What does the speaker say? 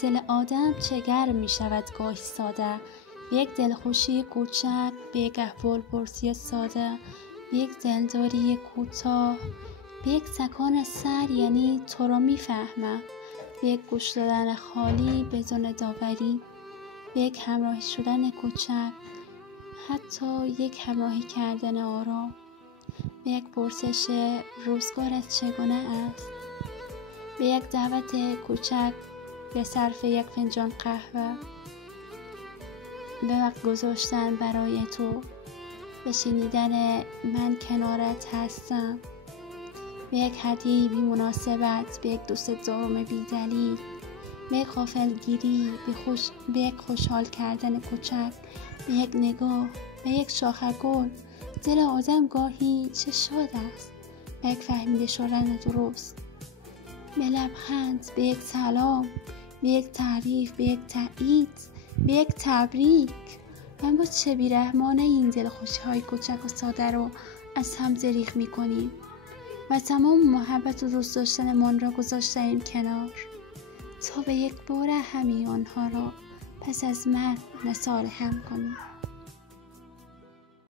دل آدم چه گرم می شود گاهی ساده، به یک دلخوشی کوچک، به یک احوالپرسی ساده، به یک دلداری کوتاه، به یک تکان سر، یعنی تو رو می فهمم، به یک گوش دادن خالی بدون داوری، به یک همراهی شدن کوچک، حتی یک همراهی کردن آرام، به یک پرسش روزگارت چگونه است، به یک دعوت کوچک، به صرف یک فنجان قهوه، به وقت گذاشتن برای تو، به شنیدن من کنارت هستم، به یک هدیه بی مناسبت، به یک دوست دارم بی دلیل، به یک غافلگیری، به یک خوشحال کردن کوچک، به یک نگاه، به یک شاخه گل. دل آدم گاهی چه شاد است، به یک فهمیده شدن درست، به لبخند، به یک سلام، به یک تعریف، به یک تایید، به یک تبریک. اما چه بی‌رحمانه این دلخوشی های کوچک و ساده رو از هم دریغ می‌کنیم و تمام محبت و دوست داشتنمان را گذاشتیم کنار تا به یک بار همه آنها را پس از مرگ نصالحم کنیم.